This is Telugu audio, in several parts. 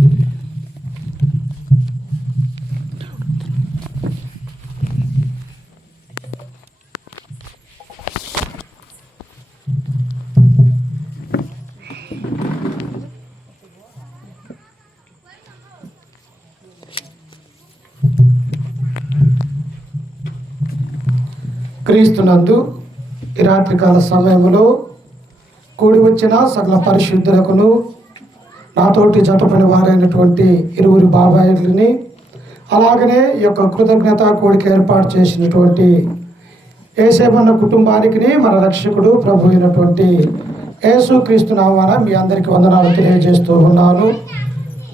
క్రీస్తునందు ఈ రాత్రికాల సమయంలో కూడి వచ్చిన సకల పరిశుద్ధులకును నాతోటి జతపని వారైనటువంటి ఇరువురి బాబాయిలని అలాగనే ఈ యొక్క కృతజ్ఞత కోడిక ఏర్పాటు చేసినటువంటి యేసేమన్న కుటుంబానికి మన రక్షకుడు ప్రభు అయినటువంటి యేసుక్రీస్తు నామాన మీ అందరికీ వందనాలు తెలియజేస్తూ ఉన్నాను.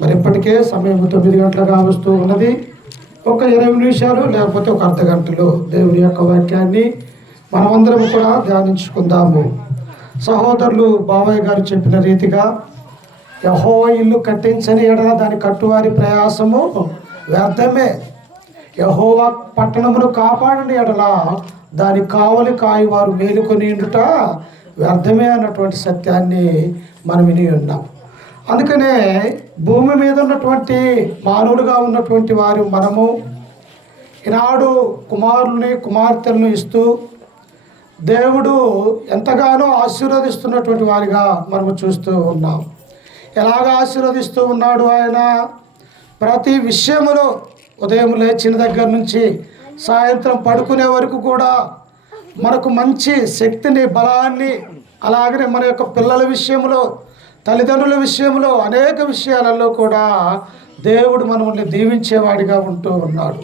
మరి ఇప్పటికే సమయం 9 గంటలుగా వస్తూ ఉన్నది. ఒక 20 నిమిషాలు లేకపోతే ఒక అర్ధ గంటలో దేవుని యొక్క వాక్యాన్ని మనమందరం కూడా ధ్యానించుకుందాము. సహోదరులు బాబాయ్ గారు చెప్పిన రీతిగా యెహోవా ఇల్లు కట్టించని ఎడల దాని కట్టువారి ప్రయాసము వ్యర్థమే, యెహోవా పట్టణమును కాపాడని ఎడల దాని కావలి కాయవారు మేలుకొని ఉండుట వ్యర్థమే అన్నటువంటి సత్యాన్ని మనం విని ఉన్నాం. అందుకనే భూమి మీద ఉన్నటువంటి మానవులుగా ఉన్నటువంటి వారు మనము ఈనాడు కుమారుల్ని కుమార్తెలను ఇస్తూ దేవుడు ఎంతగానో ఆశీర్వదిస్తున్నటువంటి వారిగా మనము చూస్తూ ఉన్నాం. ఎలాగ ఆశీర్వదిస్తూ ఉన్నాడు ఆయన? ప్రతి విషయములో ఉదయం లేచిన దగ్గర నుంచి సాయంత్రం పడుకునే వరకు కూడా మనకు మంచి శక్తిని, బలాన్ని, అలాగనే మన యొక్క పిల్లల విషయంలో, తల్లిదండ్రుల విషయంలో, అనేక విషయాలలో కూడా దేవుడు మనల్ని దీవించేవాడిగా ఉంటూ ఉన్నాడు.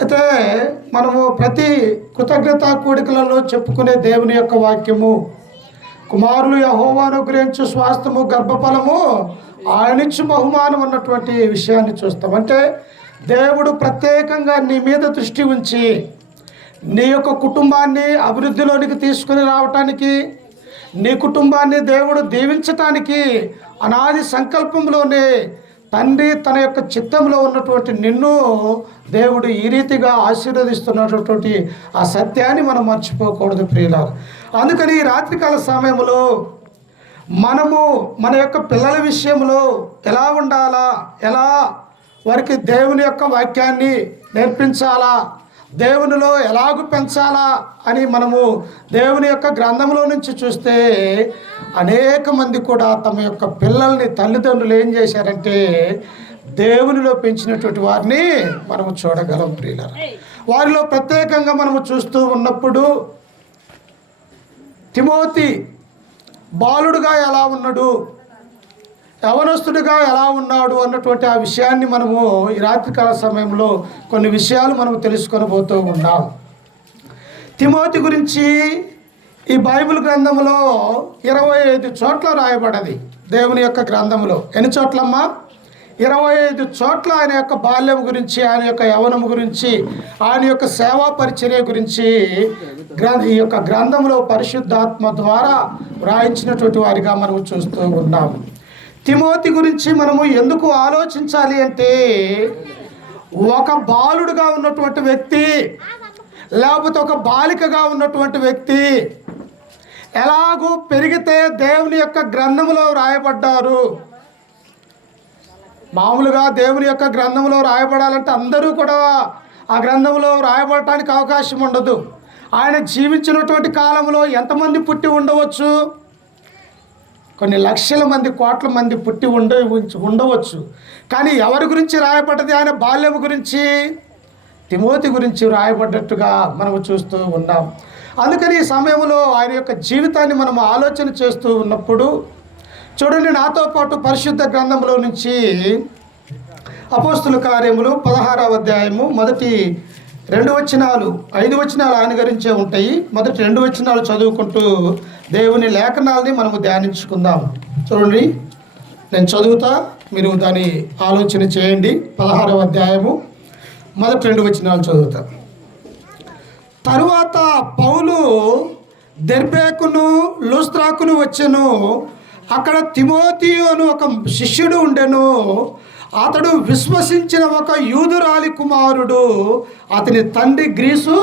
అయితే మనము ప్రతి కృతజ్ఞతా కూడికలలో చెప్పుకునే దేవుని యొక్క వాక్యము, కుమారులు యెహోవా అనుగ్రహించు స్వాస్థ్యము గర్భఫలము ఆయనిచ్చు బహుమానం అన్నటువంటి విషయాన్ని చూస్తాం. అంటే దేవుడు ప్రత్యేకంగా నీ మీద దృష్టి ఉంచి నీ యొక్క కుటుంబాన్ని అభివృద్ధిలోనికి తీసుకుని రావటానికి, నీ కుటుంబాన్ని దేవుడు దీవించటానికి అనాది సంకల్పంలోనే తండ్రి తన యొక్క చిత్తంలో ఉన్నటువంటి నిన్ను దేవుడు ఈ రీతిగా ఆశీర్వదిస్తున్నటువంటి ఆ సత్యాన్ని మనం మర్చిపోకూడదు ప్రియులారా. అందుకని ఈ రాత్రికాల సమయంలో మనము మన యొక్క పిల్లల విషయంలో ఎలా ఉండాలా, ఎలా వారికి దేవుని యొక్క వాక్యాన్ని నేర్పించాలా, దేవునిలో ఎలాగూ పెంచాలా అని మనము దేవుని యొక్క గ్రంథంలో నుంచి చూస్తే అనేక మంది కూడా తమ యొక్క పిల్లల్ని తల్లిదండ్రులు ఏం చేశారంటే దేవునిలో పెంచినటువంటి వారిని మనము చూడగలం ప్రియులారా. వారిలో ప్రత్యేకంగా మనము చూస్తూ ఉన్నప్పుడు తిమోతి బాలుడుగా ఎలా ఉన్నాడు, యవనస్తుడిగా ఎలా ఉన్నాడు అన్నటువంటి ఆ విషయాన్ని మనము ఈ రాత్రికాల సమయంలో కొన్ని విషయాలు మనము తెలుసుకొని పోతూ ఉన్నాం. తిమోతి గురించి ఈ బైబిల్ గ్రంథంలో 25 చోట్ల రాయబడ్డది. దేవుని యొక్క గ్రంథంలో ఎన్ని చోట్లమ్మా? 25 చోట్ల ఆయన యొక్క బాల్యం గురించి, ఆయన యొక్క యవనం గురించి, ఆయన యొక్క సేవా పరిచర్య గురించి ఈ యొక్క గ్రంథంలో పరిశుద్ధాత్మ ద్వారా వ్రాయించినటువంటి వారిగా మనము చూస్తూ ఉన్నాము. తిమోతి గురించి మనము ఎందుకు ఆలోచించాలి అంటే, ఒక బాలుడుగా ఉన్నటువంటి వ్యక్తి లేకపోతే ఒక బాలికగా ఉన్నటువంటి వ్యక్తి ఎలాగూ పెరిగితే దేవుని యొక్క గ్రంథంలో రాయబడ్డారు. మామూలుగా దేవుని యొక్క గ్రంథంలో రాయబడాలంటే అందరూ కూడా ఆ గ్రంథంలో రాయబడటానికి అవకాశం ఉండదు. ఆయన జీవించినటువంటి కాలంలో ఎంతమంది పుట్టి ఉండవచ్చు? కొన్ని లక్షల మంది, కోట్ల మంది పుట్టి ఉండవచ్చు. కానీ ఎవరి గురించి రాయబడ్డది? ఆయన బాల్యం గురించి, తిమోతి గురించి రాయబడ్డట్టుగా మనము చూస్తూ ఉన్నాం. అందుకని ఈ సమయంలో ఆయన యొక్క జీవితాన్ని మనం ఆలోచన చేస్తూ ఉన్నప్పుడు చూడండి, నాతో పాటు పరిశుద్ధ గ్రంథంలో నుంచి అపోస్తుల కార్యములు 16వ అధ్యాయము మొదటి 2 వచనాలు, 5 వచనాలు ఆయన గురించే ఉంటాయి. మొదటి 2 వచనాలు చదువుకుంటూ దేవుని లేఖనాలని మనము ధ్యానించుకుందాం. చూడండి, నేను చదువుతా, మీరు దాన్ని ఆలోచన చేయండి. 16వ అధ్యాయము మొదటి 2 వచనాలు చదువుతా. తరువాత పౌలు దెర్బేకును లుస్త్రాకును వచ్చెను. అక్కడ తిమోతి అను ఒక శిష్యుడు ఉండెను. అతడు విశ్వసించిన ఒక యూదురాలి కుమారుడు. అతని తండ్రి గ్రీసు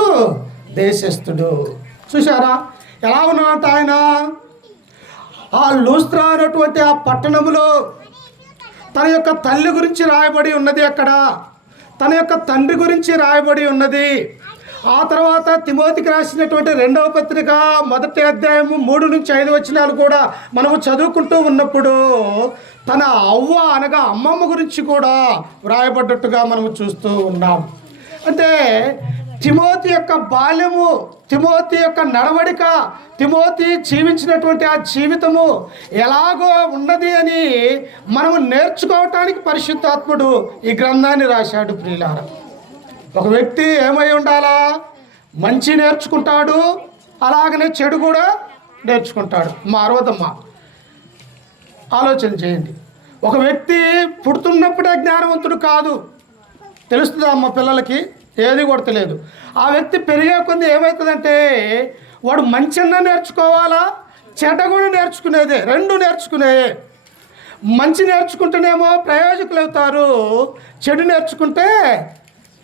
దేశస్థుడు. చూసారా ఎలా ఉన్నట్టు ఆయన? ఆ లుస్త్రా అనేటువంటి ఆ పట్టణంలో తన యొక్క తల్లి గురించి రాయబడి ఉన్నది అక్కడ, తన యొక్క తండ్రి గురించి రాయబడి ఉన్నది. ఆ తర్వాత తిమోతికి రాసినటువంటి 2వ పత్రిక 1వ అధ్యాయము 3 నుంచి 5 వచనాలు కూడా మనము చదువుకుంటూ ఉన్నప్పుడు తన అవ్వ అనగా అమ్మమ్మ గురించి కూడా వ్రాయబడ్డట్టుగా మనము చూస్తూ ఉన్నాం. అంటే తిమోతి యొక్క బాల్యము, తిమోతి యొక్క నడవడిక, తిమోతి జీవించినటువంటి ఆ జీవితము ఎలాగో ఉన్నది అని మనము నేర్చుకోవటానికి పరిశుద్ధాత్ముడు ఈ గ్రంథాన్ని రాశాడు. ప్రియులారా, ఒక వ్యక్తి ఏమై ఉండాలా? మంచి నేర్చుకుంటాడు, అలాగనే చెడు కూడా నేర్చుకుంటాడు. మారవదమ్మా, ఆలోచన చేయండి. ఒక వ్యక్తి పుడుతున్నప్పుడే జ్ఞానవంతుడు కాదు. తెలుస్తుందా అమ్మ పిల్లలకి? ఏది కూడా తెలియదు. ఆ వ్యక్తి పెరిగే కొద్ది ఏమవుతుందంటే వాడు మంచిగా నేర్చుకోవాలా, చెడ్డ కూడా నేర్చుకునేదే, 2 నేర్చుకునేదే. మంచి నేర్చుకుంటేనేమో ప్రయోజకులు అవుతారు, చెడు నేర్చుకుంటే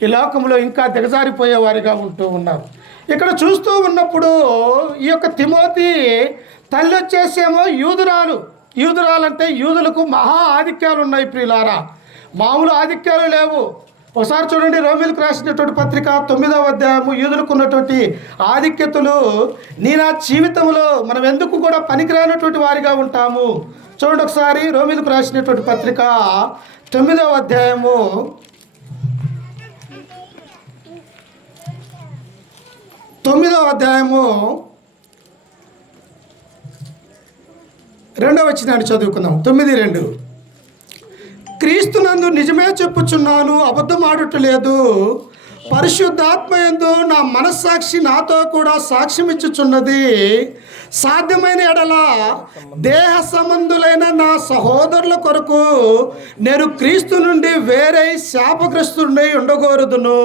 ఈ లోకంలో ఇంకా దిగజారిపోయేవారిగా ఉంటూ ఉన్నారు. ఇక్కడ చూస్తూ ఉన్నప్పుడు ఈ యొక్క తిమోతి తల్లి వచ్చేసేమో యూదురాలు. యూదురాలంటే యూదులకు మహా ఆధిక్యాలు ఉన్నాయి ప్రియులారా, మామూలు ఆధిక్యాలు లేవు. ఒకసారి చూడండి, రోమిలకు రాసినటువంటి పత్రిక 9వ అధ్యాయము, యూదులకు ఉన్నటువంటి ఆధిక్యతలు నీ నా జీవితంలో మనం ఎందుకు కూడా పనికిరానటువంటి వారిగా ఉంటాము. చూడండి ఒకసారి, రోమిలకు రాసినటువంటి పత్రిక 9వ అధ్యాయము 2వ వచనాన్ని చదువుకుందాం. 9:2 క్రీస్తునందు నిజమే చెప్పుచున్నాను, అబద్ధం ఆడుటలేదు. పరిశుద్ధాత్మయందు నా మనస్సాక్షి నాతో కూడా సాక్ష్యం ఇచ్చుచున్నది. సాధ్యమైన ఎడల దేహ సంబంధులైన నా సహోదరుల కొరకు నేను క్రీస్తు నుండి వేరే శాపగ్రస్తుడినై ఉండకూడదును.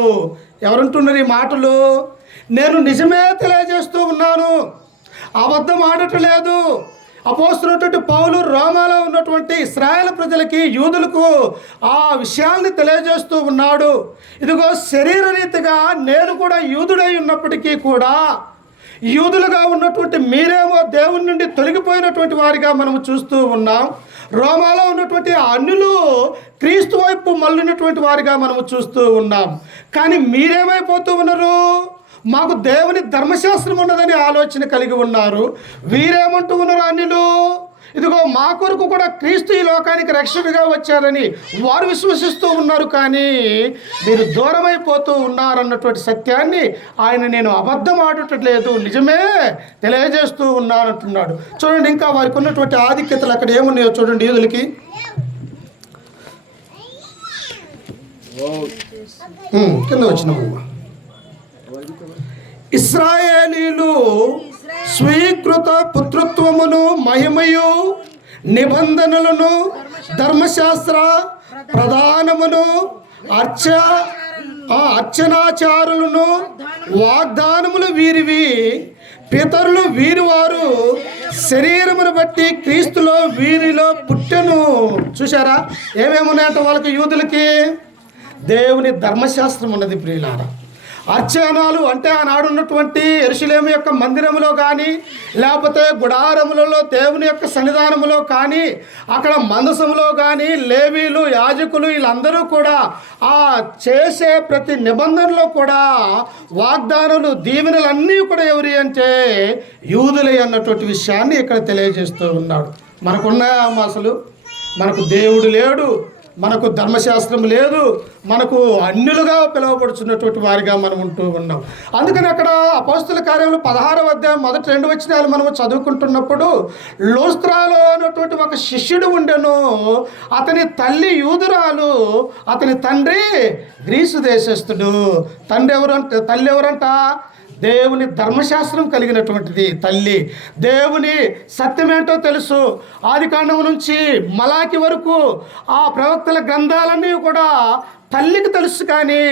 ఎవరంటున్నారు ఈ మాటలు? నేను నిజమే తెలియజేస్తూ ఉన్నాను, అబద్ధం ఆడటలేదు. అపోస్తలుడైనటువంటి పౌలు రోమాలో ఉన్నటువంటి ఇశ్రాయేలు ప్రజలకి, యూదులకు ఆ విషయాల్ని తెలియజేస్తూ ఉన్నాడు. ఇదిగో శరీరరీతిగా నేను కూడా యూదుడై ఉన్నప్పటికీ కూడా యూదులుగా ఉన్నటువంటి మీరేమో దేవుని నుండి తొలగిపోయినటువంటి వారిగా మనము చూస్తూ ఉన్నాం. రోమాలో ఉన్నటువంటి అన్యులు క్రీస్తు వైపు మళ్ళినటువంటి వారిగా మనము చూస్తూ ఉన్నాం. కానీ మీరేమైపోతూ ఉన్నారు? మాకు దేవుని ధర్మశాస్త్రం ఉన్నదని ఆలోచన కలిగి ఉన్నారు. వీరేమంటూ ఉన్నారు అన్యులు? ఇదిగో మా కొరకు కూడా క్రీస్తు ఈ లోకానికి రక్షకుడిగా వచ్చారని వారు విశ్వసిస్తూ ఉన్నారు. కానీ మీరు దూరమైపోతూ ఉన్నారన్నటువంటి సత్యాన్ని ఆయన నేను అబద్ధం ఆడట్లేదు, నిజమే తెలియజేస్తూ ఉన్నానంటున్నాడు. చూడండి, ఇంకా వారికి ఉన్నటువంటి ఆధిక్యతలు అక్కడ ఏమున్నాయో చూడండి. యూదులకి కింద వచ్చినామమ్మా, ఇశ్రాయేలీలు స్వీకృత పుత్రత్వమును, మహిమయు, నిబంధనలను, ధర్మశాస్త్ర ప్రధానమును, అర్చనాచారులను, వాగ్దానములు వీరివి. పితరులు వీరి వారు శరీరమును బట్టి క్రీస్తులో వీరిలో పుట్టెను. చూసారా ఏమేమున్నాయంట వాళ్ళకి? యూదులకి దేవుని ధర్మశాస్త్రం ఉన్నది ప్రియులారా. అర్చనాలు అంటే ఆనాడు ఉన్నటువంటి యెరూషలేము యొక్క మందిరములో కానీ, లేకపోతే గుడారములలో దేవుని యొక్క సన్నిధానములో కానీ, అక్కడ మందసములో కానీ లేవీలు, యాజకులు వీళ్ళందరూ కూడా ఆ చేసే ప్రతి నిబంధనలో కూడా వాగ్దానాలు, దీవెనలన్నీ కూడా ఎవరి అంటే యూదులే అన్నటువంటి విషయాన్ని ఇక్కడ తెలియజేస్తూ ఉన్నాడు. మనకున్నాయా అసలు? మనకు దేవుడు లేడు, మనకు ధర్మశాస్త్రం లేదు, మనకు అన్యులుగా పిలువబడుచున్నటువంటి వారిగా మనం ఉంటూ ఉన్నాం. అందుకని అక్కడ అపోస్తల కార్యములు 16వ అధ్యాయం 1-2 వచనాలు మనము చదువుకుంటున్నప్పుడు, లోస్త్రాలో అన్నటువంటి ఒక శిష్యుడు ఉండెను. అతని తల్లి యూదురాలు, అతని తండ్రి గ్రీసు దేశస్థుడు. తల్లి ఎవరంట? దేవుని ధర్మశాస్త్రం కలిగినటువంటిది తల్లి. దేవుని సత్యమేంటో తెలుసు. ఆదికాండం నుంచి మలాకి వరకు ఆ ప్రవక్తల గ్రంథాలన్నీ కూడా తల్లికి తెలుసు. కానీ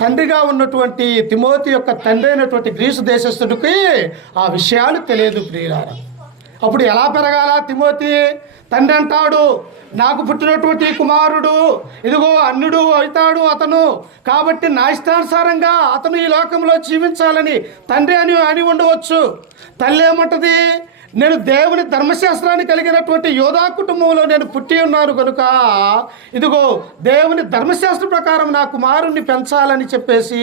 తండ్రిగా ఉన్నటువంటి తిమోతి యొక్క తండ్రి అయినటువంటి గ్రీసు దేశస్థుడికి ఆ విషయాలు తెలియదు ప్రియులారా. అప్పుడు ఎలా పెరగాల తిమోతి? తండ్రి అంటాడు, నాకు పుట్టినటువంటి కుమారుడు ఇదిగో అన్యుడు అవుతాడు అతను, కాబట్టి నా ఇష్టానుసారంగా అతను ఈ లోకంలో జీవించాలని తండ్రి అని ఉండవచ్చు. తల్లి ఏమంటది? నేను దేవుని ధర్మశాస్త్రాన్ని కలిగినటువంటి యోధా కుటుంబంలో నేను పుట్టి ఉన్నాను కనుక ఇదిగో దేవుని ధర్మశాస్త్ర ప్రకారం నా కుమారుణ్ణి పెంచాలని చెప్పేసి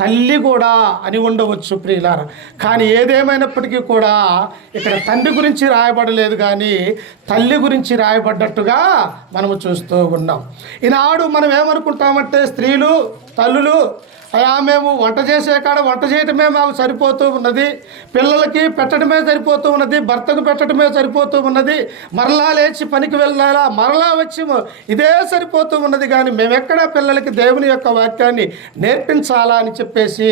తల్లి కూడా అని ఉండవచ్చు ప్రియులారా. కానీ ఏదేమైనప్పటికీ కూడా ఇక్కడ తండ్రి గురించి రాయబడలేదు, కానీ తల్లి గురించి రాయబడ్డట్టుగా మనము చూస్తూ ఉన్నాం. ఈనాడు మనం ఏమనుకుంటామంటే స్త్రీలు తల్లులు అయా మేము వంట చేసే కాడ వంట చేయటమే మాకు సరిపోతూ ఉన్నది, పిల్లలకి పెట్టడమే సరిపోతూ ఉన్నది, భర్తకు పెట్టడమే సరిపోతూ ఉన్నది, మరలా లేచి పనికి వెళ్ళాలా, మరలా వచ్చి ఇదే సరిపోతూ ఉన్నది, కానీ మేమెక్కడా పిల్లలకి దేవుని యొక్క వాక్యాన్ని నేర్పించాలా అని చెప్పేసి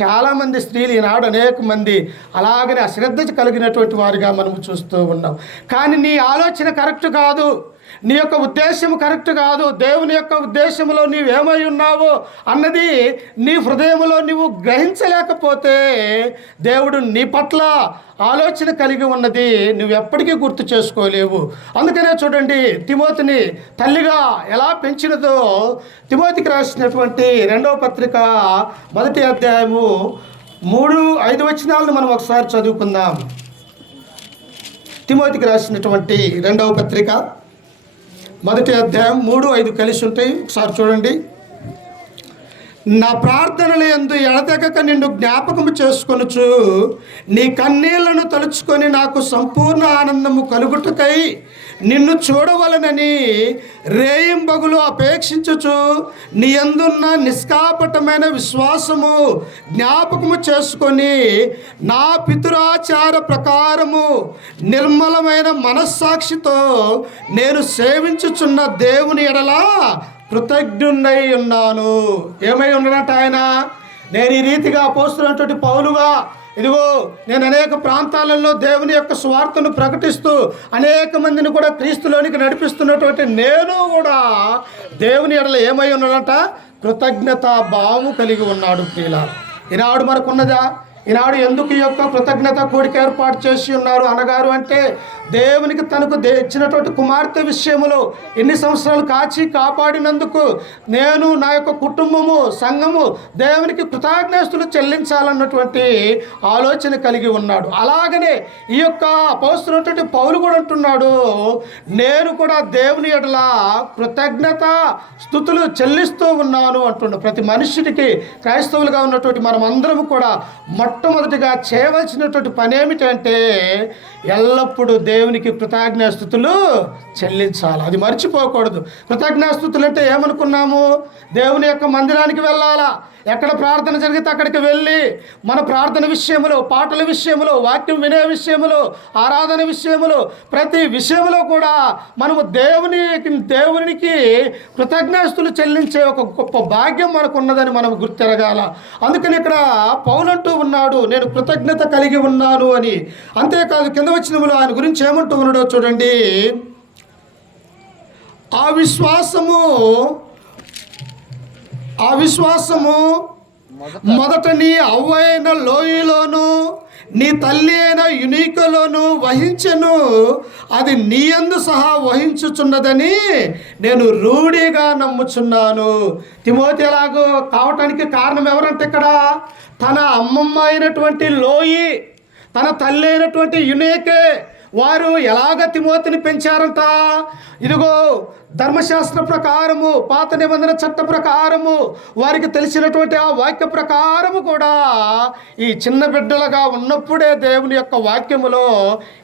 చాలామంది స్త్రీలు ఈనాడు అనేక మంది అలాగనే అశ్రద్ధ కలిగినటువంటి వారిగా మనము చూస్తూ ఉన్నాం. కానీ నీ ఆలోచన కరెక్ట్ కాదు, నీ యొక్క ఉద్దేశం కరెక్ట్ కాదు. దేవుని యొక్క ఉద్దేశంలో నీవేమై ఉన్నావో అన్నది నీ హృదయంలో నువ్వు గ్రహించలేకపోతే దేవుడు నీ పట్ల ఆలోచన కలిగి ఉన్నది నువ్వు ఎప్పటికీ గుర్తు చేసుకోలేవు. అందుకనే చూడండి, తిమోతిని తల్లిగా ఎలా పెంచినదో తిమోతికి రాసినటువంటి 2వ పత్రిక 1వ అధ్యాయము 3-5 వచనాలను మనం ఒకసారి చదువుకుందాం. తిమోతికి రాసినటువంటి 2వ పత్రిక 1వ అధ్యాయం 3-5 కలిసి ఉంటాయి. ఒకసారి చూడండి. నా ప్రార్థనల యందు ఎడతెగక నిన్ను జ్ఞాపకము చేసుకొనుచు నీ కన్నీళ్లను తలుచుకొని నాకు సంపూర్ణ ఆనందము కలుగుటకై నిన్ను చూడవలనని రేయింబగులు అపేక్షించుచు నీ యందున్న నిష్కాపటమైన విశ్వాసము జ్ఞాపకము చేసుకొని నా పితురాచార ప్రకారము నిర్మలమైన మనస్సాక్షితో నేను సేవించుచున్న దేవుని ఎడల కృతజ్ఞుడై ఉన్నాను. ఏమై ఉన్నాడంట ఆయన? నేను ఈ రీతిగా అపోస్తులైనటువంటి పౌలుగా ఇదిగో నేను అనేక ప్రాంతాలలో దేవుని యొక్క స్వార్థను ప్రకటిస్తూ అనేక మందిని కూడా క్రీస్తులోనికి నడిపిస్తున్నటువంటి నేను కూడా దేవుని ఎడల ఏమై ఉన్నాడంట? కృతజ్ఞత భావము కలిగి ఉన్నాడు. ప్రియులారా, ఈనాడు మనకున్నదా? ఈనాడు ఎందుకు ఈ యొక్క కృతజ్ఞత కూడిక ఏర్పాటు చేసి ఉన్నారు అనగారు అంటే దేవునికి తనకు ఇచ్చినటువంటి కుమార్తె విషయంలో ఎన్ని సంవత్సరాలు కాపాడినందుకు నేను నా యొక్క కుటుంబము సంఘము దేవునికి కృతజ్ఞతలు చెల్లించాలన్నటువంటి ఆలోచన కలిగి ఉన్నాడు. అలాగనే ఈ యొక్క అపోస్తులైనటువంటి పౌలు కూడా అంటున్నాడు, నేను కూడా దేవుని ఎడల కృతజ్ఞత స్తుతులు చెల్లిస్తూ ఉన్నాను అంటున్నాడు. ప్రతి మనుషుడికి క్రైస్తవులుగా ఉన్నటువంటి మనమందరము కూడా మొట్టమొదటిగా చేయవలసినటువంటి పని ఏమిటంటే ఎల్లప్పుడూ దేవునికి కృతజ్ఞాస్తుతులు చెల్లించాలి. అది మర్చిపోకూడదు. కృతజ్ఞాస్తుతులు అంటే ఏమనుకున్నాము? దేవుని యొక్క మందిరానికి వెళ్ళాలా, ఎక్కడ ప్రార్థన జరిగితే అక్కడికి వెళ్ళి మన ప్రార్థన విషయంలో, పాటల విషయంలో, వాక్యం వినే విషయంలో, ఆరాధన విషయంలో, ప్రతి విషయంలో కూడా మనము దేవునికి కృతజ్ఞాస్తులు చెల్లించే ఒక గొప్ప భాగ్యం మనకు ఉన్నదని మనం గుర్తెరగాల. అందుకని ఇక్కడ పౌలు అంటూ ఉన్నాడు, నేను కృతజ్ఞత కలిగి ఉన్నాను అని. అంతేకాదు కింద వచ్చినములు ఆయన గురించి ఏమంటూ ఉన్నాడో చూడండి. ఆ విశ్వాసము మొదట నీ అవ్వైన లోయలోను నీ తల్లి అయిన యునీకలోను వహించెను, అది నీ యందు సహా వహించుచున్నదని నేను రూఢిగా నమ్ముచున్నాను. తిమోతి ఎలాగో కావటానికి కారణం ఎవరంటే ఇక్కడ తన అమ్మమ్మ అయినటువంటి లోయి, తన తల్లి అయినటువంటి యునేకే వారు ఎలాగ తిమోతిని పెంచారంట? ఇదిగో ధర్మశాస్త్ర ప్రకారము, పాత నిబంధన చట్ట ప్రకారము, వారికి తెలిసినటువంటి ఆ వాక్య ప్రకారము కూడా ఈ చిన్న బిడ్డలుగా ఉన్నప్పుడే దేవుని యొక్క వాక్యములో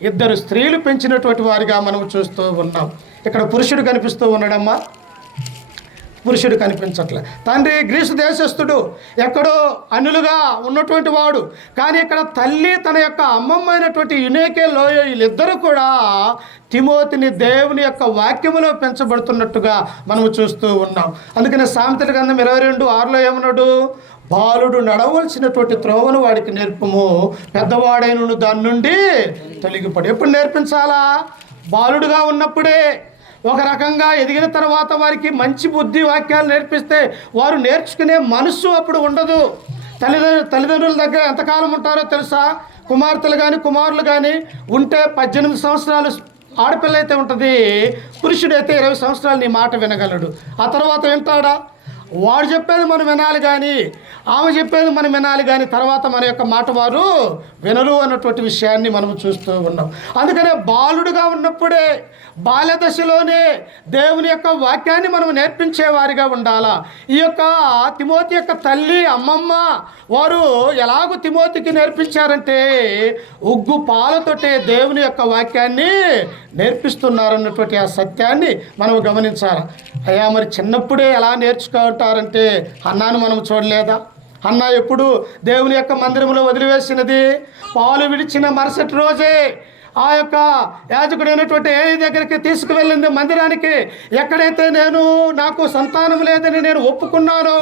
2 స్త్రీలు పెంచినటువంటి వారిగా మనం చూస్తూ ఉన్నాం. ఇక్కడ పురుషుడు కనిపిస్తూ ఉన్నాడమ్మా, పురుషుడు కనిపించట్లే. తండ్రి గ్రీసు దేశస్థుడు, ఎక్కడో అన్యులుగా ఉన్నటువంటి వాడు. కానీ ఇక్కడ తల్లి తన యొక్క అమ్మమ్మ అయినటువంటి యునేకే లోయ వీళ్ళిద్దరూ కూడా తిమోతిని దేవుని యొక్క వాక్యములో పెంచబడుతున్నట్టుగా మనము చూస్తూ ఉన్నాం. అందుకని సామెతల గ్రంథం 22:6 ఏమన్నాడు? బాలుడు నడవలసినటువంటి త్రోవను వాడికి నేర్పము, పెద్దవాడైనను దాని నుండి తొలగిపడు. ఎప్పుడు నేర్పించాలా? బాలుడుగా ఉన్నప్పుడే. ఒక రకంగా ఎదిగిన తర్వాత వారికి మంచి బుద్ధి వాక్యాలు నేర్పిస్తే వారు నేర్చుకునే మనస్సు అప్పుడు ఉండదు. తల్లిదండ్రుల దగ్గర ఎంతకాలం ఉంటారో తెలుసా? కుమార్తెలు కానీ కుమారులు కానీ ఉంటే 18 సంవత్సరాలు ఆడపిల్ల అయితే ఉంటుంది, పురుషుడైతే 20 సంవత్సరాలు నీ మాట వినగలడు. ఆ తర్వాత వింటాడా? వాడు చెప్పేది మనం వినాలి. కానీ ఆమె చెప్పేది మనం వినాలి, కానీ తర్వాత మన యొక్క మాట వారు వినరు అన్నటువంటి విషయాన్ని మనం చూస్తూ ఉన్నాం. అందుకనే బాలుడుగా ఉన్నప్పుడే, బాల్య దశలోనే దేవుని యొక్క వాక్యాన్ని మనం నేర్పించేవారిగా ఉండాలా. ఈ యొక్క తిమోతి యొక్క తల్లి, అమ్మమ్మ వారు ఎలాగో తిమోతికి నేర్పించారంటే ఉగ్గు పాలతోటే దేవుని యొక్క వాక్యాన్ని నేర్పిస్తున్నారన్నటువంటి ఆ సత్యాన్ని మనం గమనించాలి. అయ్యా, మరి చిన్నప్పుడే ఎలా నేర్చుకుంటారంటే హన్నాను మనం చూడలేదా? హన్నా ఎప్పుడు దేవుని యొక్క మందిరంలో వదిలివేసినది? పాలు విడిచిన మరుసటి రోజే ఆ యొక్క యాజకుడైనటువంటి ఏలి దగ్గరికి తీసుకువెళ్ళింది మందిరానికి. ఎక్కడైతే నాకు సంతానం లేదని నేను ఒప్పుకున్నాను,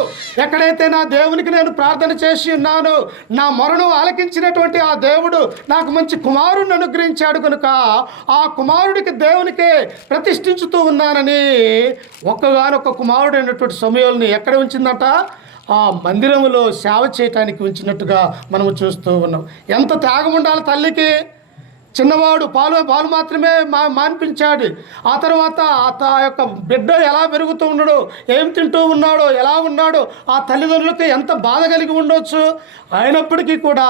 ఎక్కడైతే నా దేవునికి నేను ప్రార్థన చేసి ఉన్నాను, నా మొరను ఆలకించినటువంటి ఆ దేవుడు నాకు మంచి కుమారుడిని అనుగ్రహించాడు కనుక ఆ కుమారుడికి దేవునికి ప్రతిష్ఠించుతూ ఉన్నానని ఒక్కగానొక్క కుమారుడు అయినటువంటి సమయంలో ఎక్కడ ఉంచిందట? ఆ మందిరంలో సేవ చేయటానికి ఉంచినట్టుగా మనము చూస్తూ ఉన్నాం. ఎంత త్యాగం ఉండాలి తల్లికి! చిన్నవాడు పాలు మాత్రమే మాన్పించాడు. ఆ తర్వాత ఆ యొక్క బిడ్డ ఎలా పెరుగుతూ ఉన్నాడో, ఏం తింటూ ఉన్నాడో, ఎలా ఉన్నాడో ఆ తల్లిదండ్రులకు ఎంత బాధ కలిగి ఉండొచ్చు. అయినప్పటికీ కూడా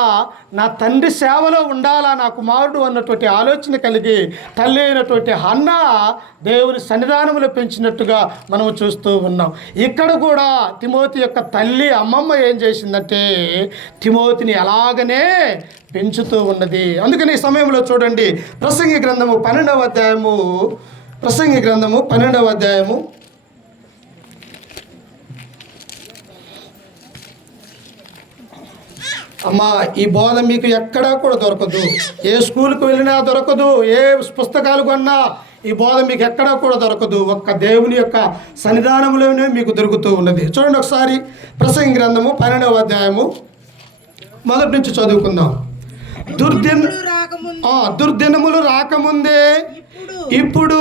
నా తండ్రి సేవలో ఉండాలా నా కుమారుడు అన్నటువంటి ఆలోచన కలిగి తల్లి అయినటువంటి హన్నా దేవుని సన్నిధానంలో పెంచినట్టుగా మనము చూస్తూ ఉన్నాం. ఇక్కడ కూడా తిమోతి యొక్క తల్లి అమ్మమ్మ ఏం చేసిందంటే తిమోతిని అలాగనే పెంచుతూ ఉన్నది. అందుకని ఈ సమయంలో చూడండి, ప్రసంగి గ్రంథము 12వ అధ్యాయము, ప్రసంగి గ్రంథము 12వ అధ్యాయము అమ్మా, ఈ బోధ మీకు ఎక్కడా కూడా దొరకదు. ఏ స్కూల్కి వెళ్ళినా దొరకదు, ఏ పుస్తకాలు కొన్నా ఈ బోధ మీకు ఎక్కడా కూడా దొరకదు. ఒక్క దేవుని యొక్క సన్నిధానంలోనే మీకు దొరుకుతూ ఉన్నది. చూడండి ఒకసారి ప్రసంగి గ్రంథము 12వ అధ్యాయము మొదటి నుంచి చదువుకుందాం. దుర్దినములు రాకముందే ఇప్పుడు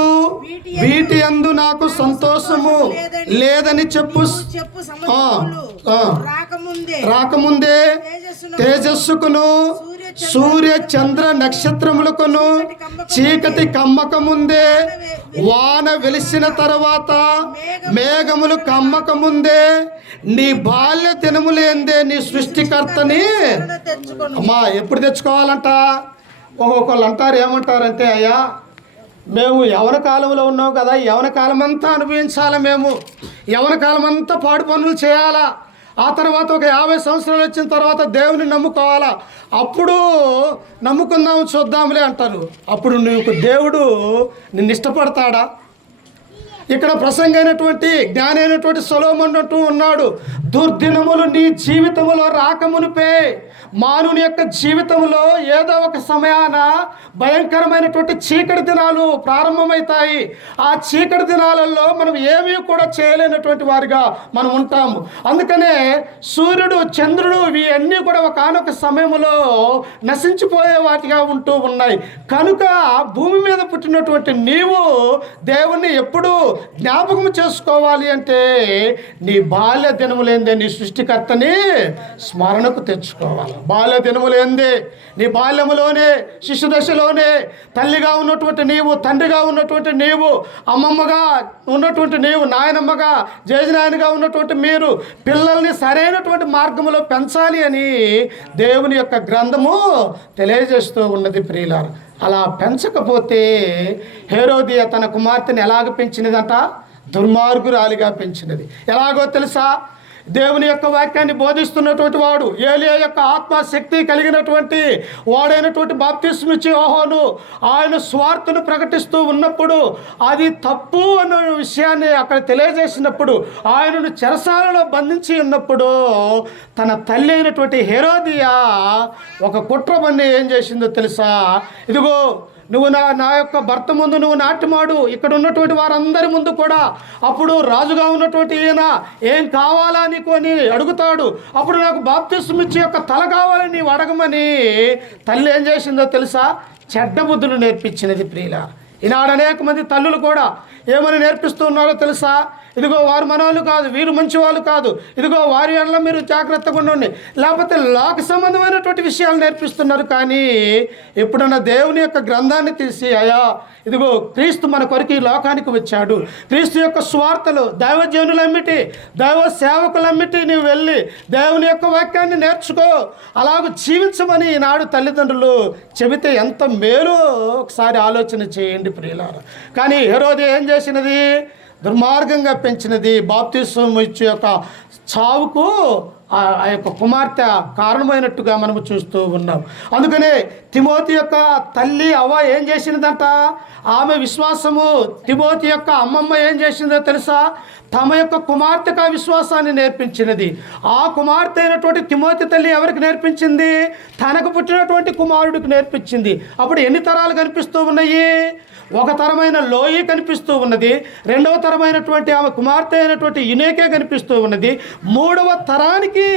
వీటి యందు నాకు సంతోషము లేదని రాకముందే తేజస్సుకును సూర్య చంద్ర నక్షత్రములకును చీకటి కమ్మక ముందే, వాన వెలిసిన తర్వాత మేఘములు కమ్మక ముందే, నీ బాల్య దినములేందే నీ సృష్టికర్తని అమ్మా ఎప్పుడు తెచ్చుకోవాలంట? ఒక్కొక్కళ్ళు అంటారు, ఏమంటారంటే, అయ్యా మేము యవన కాలంలో ఉన్నాం కదా, యవన కాలం అంతా అనుభవించాలా, మేము యవన కాలం అంతా పాడు పనులు చేయాలా, ఆ తర్వాత ఒక 50 సంవత్సరాలు వచ్చిన తర్వాత దేవుని నమ్ముకోవాలా, అప్పుడు నమ్ముకుందాము చూద్దాంలే అంటారు. అప్పుడు నీకు దేవుడు నిన్ను ఇష్టపడతాడా? ఇక్కడ ప్రసంగి అయినటువంటి జ్ఞాని అయినటువంటి సొలొమోను అంటూ ఉన్నాడు, దుర్దినములు నీ జీవితంలో రాకమునిపే, మానవుని యొక్క జీవితంలో ఏదో ఒక సమయాన భయంకరమైనటువంటి చీకటి దినాలు ప్రారంభమవుతాయి. ఆ చీకటి దినాలలో మనం ఏమీ కూడా చేయలేనటువంటి వారిగా మనం ఉంటాము. అందుకనే సూర్యుడు, చంద్రుడు ఇవన్నీ కూడా ఒకనొక సమయంలో నశించిపోయే వాటిగా ఉంటూ ఉన్నాయి. కనుక భూమి మీద పుట్టినటువంటి నీవు దేవుణ్ణి ఎప్పుడు జ్ఞాపకం చేసుకోవాలి అంటే నీ బాల్య దినములేందే నీ సృష్టికర్తని స్మరణకు తెచ్చుకోవాలి. బాల్య దినములేందే నీ బాల్యములోనే, శిశు దశలోనే తల్లిగా ఉన్నటువంటి నీవు, తండ్రిగా ఉన్నటువంటి నీవు, అమ్మమ్మగా ఉన్నటువంటి నీవు, నాయనమ్మగా జేజనాయనగా ఉన్నటువంటి మీరు పిల్లల్ని సరైనటువంటి మార్గంలో పెంచాలి అని దేవుని యొక్క గ్రంథము తెలియజేస్తూ ఉన్నది ప్రియులారా. అలా పెంచకపోతే హేరోదియ తన కుమార్తెని ఎలాగ పెంచినదంట? దుర్మార్గురాలిగా పెంచినది. ఎలాగో తెలుసా? దేవుని యొక్క వాక్యాన్ని బోధిస్తున్నటువంటి వాడు, ఏలియా యొక్క ఆత్మశక్తి కలిగినటువంటి వాడైనటువంటి బాప్తిస్మం ఇచ్చే యోహాను ఆయన స్వార్థను ప్రకటిస్తూ ఉన్నప్పుడు అది తప్పు అన్న విషయాన్ని అక్కడ తెలియజేసినప్పుడు, ఆయనను చెరసాలలో బంధించి ఉన్నప్పుడు తన తల్లి అయినటువంటి హేరోదియా ఒక కుట్ర పన్ని ఏం చేసిందో తెలుసా? ఇదిగో నువ్వు నా యొక్క భర్త ముందు నువ్వు నాట్యమాడు, ఇక్కడ ఉన్నటువంటి వారందరి ముందు కూడా. అప్పుడు రాజుగా ఉన్నటువంటి ఈయన ఏం కావాలా నీకు అని అడుగుతాడు. అప్పుడు నాకు బాప్తిస్మం ఇచ్చి యొక్క తల కావాలని నీవు అడగమని తల్లి ఏం చేసిందో తెలుసా? చెడ్డ బుద్ధులు నేర్పించినది ప్రియుల. ఈనాడు అనేక మంది తల్లులు కూడా ఏమని నేర్పిస్తున్నారో తెలుసా? ఇదిగో వారు మనవాళ్ళు కాదు, వీరు మంచి వాళ్ళు కాదు, ఇదిగో వారి వల్ల మీరు జాగ్రత్తగా ఉండండి, లేకపోతే లోక సంబంధమైనటువంటి విషయాలు నేర్పిస్తున్నారు. కానీ ఎప్పుడన్నా దేవుని యొక్క గ్రంథాన్ని తీసి, అయ్యా ఇదిగో క్రీస్తు మన కొరకు ఈ లోకానికి వచ్చాడు, క్రీస్తు యొక్క స్వార్థలు దైవజనులమ్మిటి దైవ సేవకులమ్మిటి నీవు వెళ్ళి దేవుని యొక్క వాక్యాన్ని నేర్చుకో, అలాగ జీవించమని ఈనాడు తల్లిదండ్రులు చెబితే ఎంత మేలు ఒకసారి ఆలోచన చేయండి ప్రియులారా. కానీ హెరోది ఏం చేసినది? దుర్మార్గంగా పెంచినది. బాప్తిస్మం ఇచ్చే యొక్క చావుకు ఆ యొక్క కుమార్తె కారణమైనట్టుగా మనము చూస్తూ ఉన్నాం. అందుకనే తిమోతి యొక్క తల్లి అవ్వ ఏం చేసినదంట? ఆమె విశ్వాసము తిమోతి యొక్క అమ్మమ్మ ఏం చేసిందో తెలుసా? తమ యొక్క కుమార్తెకు ఆ విశ్వాసాన్ని నేర్పించినది. ఆ కుమార్తె అయినటువంటి తిమోతి తల్లి ఎవరికి నేర్పించింది? తనకు పుట్టినటువంటి కుమారుడికి నేర్పించింది. అప్పుడు ఎన్ని తరాలు కనిపిస్తూ ఉన్నాయి? ఒక తరమైన లోయి కనిపిస్తూ ఉన్నది, రెండవ తరమైనటువంటి ఆమె కుమార్తె అయినటువంటి యునేకే కనిపిస్తూ ఉన్నది, మూడవ తరానికి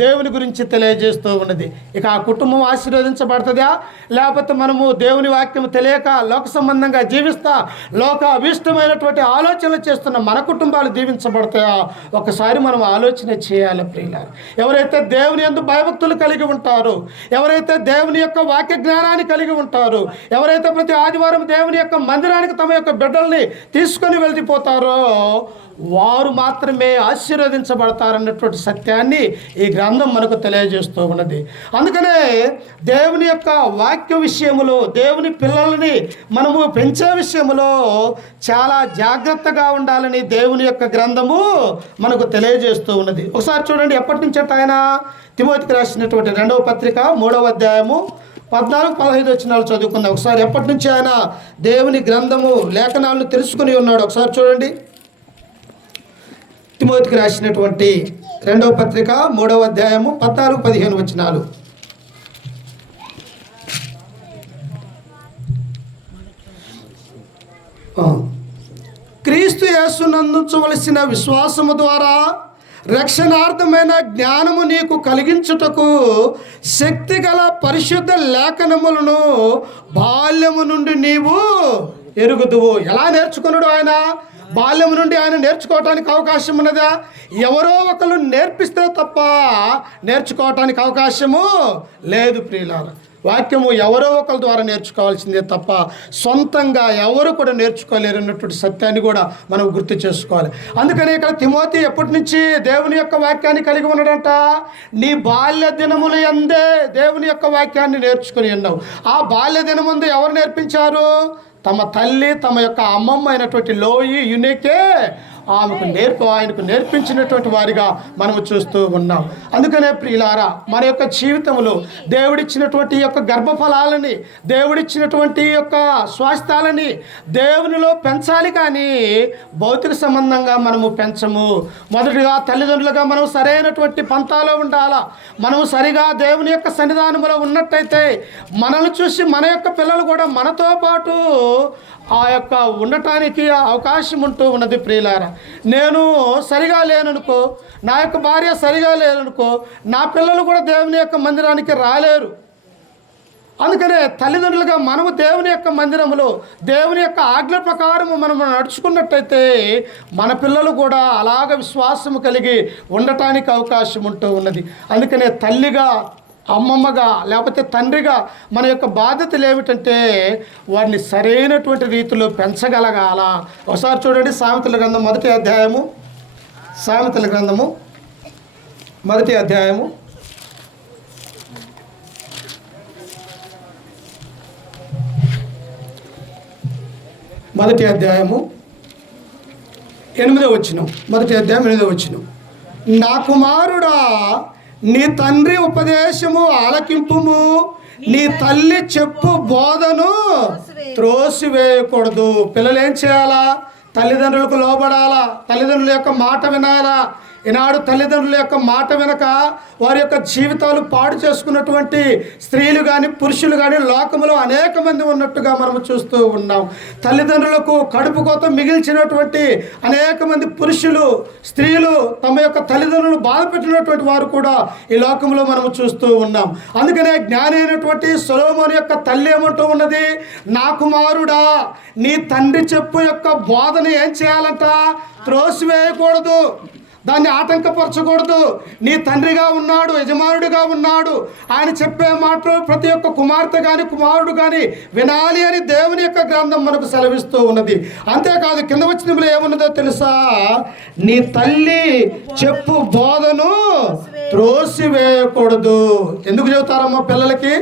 దేవుని గురించి తెలియజేస్తూ ఉన్నది. ఇక ఆ కుటుంబం ఆశీర్వదించబడుతుందా? లేకపోతే మనము దేవుని వాక్యం తెలియక లోక సంబంధంగా జీవిస్తా లోక అభీష్టమైనటువంటి ఆలోచనలు చేస్తున్న మన కుటుంబాలు దీవించబడతాయా? ఒకసారి మనం ఆలోచన చేయాలి ప్రియులారా. ఎవరైతే దేవుని యందు భయభక్తులు కలిగి ఉంటారో, ఎవరైతే దేవుని యొక్క వాక్య జ్ఞానాన్ని కలిగి ఉంటారో, ఎవరైతే ప్రతి ఆదివారం దేవుని యొక్క మందిరానికి తమ యొక్క బిడ్డల్ని తీసుకొని వెళ్ళిపోతారో వారు మాత్రమే ఆశీర్వదించబడతారన్నటువంటి సత్యాన్ని ఈ గ్రంథం మనకు తెలియజేస్తూ ఉన్నది. అందుకనే దేవుని యొక్క వాక్య విషయములో, దేవుని పిల్లల్ని మనము పెంచే విషయంలో చాలా జాగ్రత్తగా ఉండాలని దేవుని యొక్క గ్రంథము మనకు తెలియజేస్తూ ఉన్నది. ఒకసారి చూడండి, ఎప్పటి నుంచి ఆయన తిమోతికి రాసినటువంటి 2వ పత్రిక 3వ అధ్యాయము 14-15 వచనాలు చదువుకుందాం. ఒకసారి ఎప్పటి నుంచి ఆయన దేవుని గ్రంథము లేఖనాలను తెలుసుకుని ఉన్నాడు ఒకసారి చూడండి. తిమోతికి రాసినటువంటి 2వ పత్రిక 3వ అధ్యాయము 14-15 వచనాలు. క్రీస్తు యేసునందుంచవలసిన విశ్వాసము ద్వారా రక్షణార్థమైన జ్ఞానము నీకు కలిగించుటకు శక్తిగల పరిశుద్ధ లేఖనములను బాల్యము నుండి నీవు ఎరుగుదువు. ఎలా నేర్చుకున్నాడు ఆయన? బాల్యం నుండి ఆయన నేర్చుకోవటానికి అవకాశం ఉన్నదా? ఎవరో ఒకరు నేర్పిస్తే తప్ప నేర్చుకోవటానికి అవకాశము లేదు ప్రియులారా. వాక్యము ఎవరో ఒకరి ద్వారా నేర్చుకోవాల్సిందే తప్ప సొంతంగా ఎవరు కూడా నేర్చుకోలేరు అన్నటువంటి సత్యాన్ని కూడా మనం గుర్తు చేసుకోవాలి. అందుకని ఇక్కడ తిమోతి ఎప్పటి నుంచి దేవుని యొక్క వాక్యాన్ని కలిగి ఉన్నాడంట? నీ బాల్య దినముల యందే దేవుని యొక్క వాక్యాన్ని నేర్చుకుని ఉన్నావు. ఆ బాల్య దినముందు ఎవరు నేర్పించారు? తమ తల్లి, తమ యొక్క అమ్మమ్మ అయినటువంటి లోయి యునేకే ఆయనకు నేర్పించినటువంటి వారిగా మనము చూస్తూ ఉన్నాం. అందుకనే ప్రియులారా, మన యొక్క జీవితంలో దేవుడిచ్చినటువంటి యొక్క గర్భఫలాలని, దేవుడిచ్చినటువంటి యొక్క స్వాస్థ్యాలని దేవునిలో పెంచాలి. కానీ భౌతిక సంబంధంగా మనము పెంచము. మొదటిగా తల్లిదండ్రులుగా మనం సరైనటువంటి పంతాలో ఉండాలా. మనము సరిగా దేవుని యొక్క సన్నిధానంలో ఉన్నట్టయితే మనల్ని చూసి మన యొక్క పిల్లలు కూడా మనతో పాటు ఆ యొక్క ఉండటానికి అవకాశం ఉంటూ ఉన్నది ప్రియులారా. నేను సరిగా లేననుకో, నా యొక్క భార్య సరిగా లేననుకో, నా పిల్లలు కూడా దేవుని యొక్క మందిరానికి రాలేరు. అందుకనే తల్లిదండ్రులుగా మనము దేవుని యొక్క మందిరములో దేవుని యొక్క ఆజ్ఞ ప్రకారము మనము నడుచుకున్నట్టయితే మన పిల్లలు కూడా అలాగ విశ్వాసము కలిగి ఉండటానికి అవకాశం ఉంటూ ఉన్నది. అందుకనే తల్లిగా, అమ్మమ్మగా, లేకపోతే తండ్రిగా మన యొక్క బాధ్యతలు ఏమిటంటే వారిని సరైనటువంటి రీతిలో పెంచగలగాల. ఒకసారి చూడండి, సామెతల గ్రంథం 1వ అధ్యాయము, సామెతల గ్రంథము 1వ అధ్యాయము 1వ అధ్యాయము 8వ వచనం. 1వ అధ్యాయం 8వ వచనం. నా కుమారుడా, నీ తండ్రి ఉపదేశము ఆలకింపుము, నీ తల్లి చెప్పు బోధను త్రోసివేయకూడదు. పిల్లలు ఏం చేయాలా? తల్లిదండ్రులకు లోబడాలా, తల్లిదండ్రుల యొక్క మాట వినాలా. ఈనాడు తల్లిదండ్రుల యొక్క మాట వెనక వారి యొక్క జీవితాలు పాడు చేసుకున్నటువంటి స్త్రీలు కానీ పురుషులు కానీ లోకంలో అనేక మంది ఉన్నట్టుగా మనం చూస్తూ ఉన్నాం. తల్లిదండ్రులకు కడుపు కోత మిగిల్చినటువంటి అనేక మంది పురుషులు స్త్రీలు తమ యొక్క తల్లిదండ్రులు బాధ పెట్టినటువంటి వారు కూడా ఈ లోకంలో మనం చూస్తూ ఉన్నాం. అందుకనే జ్ఞాని అయినటువంటి సొలొమోను యొక్క తల్లి ఏమంటూ ఉన్నది, నా కుమారుడా నీ తండ్రి చెప్పు యొక్క బోధన ఏం చేయాలంట, త్రోసివేయకూడదు, దాన్ని ఆటంకపరచకూడదు. నీ తండ్రిగా ఉన్నాడు, యజమానుడిగా ఉన్నాడు, ఆయన చెప్పే మాటలు ప్రతి ఒక్క కుమార్తె కానీ కుమారుడు కానీ వినాలి అని దేవుని యొక్క గ్రంథం మనకు సెలవిస్తూ ఉన్నది. అంతేకాదు కింద వచ్చినప్పుడు ఏమున్నదో తెలుసా, నీ తల్లి చెప్పు బోధను త్రోసివేయకూడదు. ఎందుకు చెబుతారమ్మా పిల్లలకి?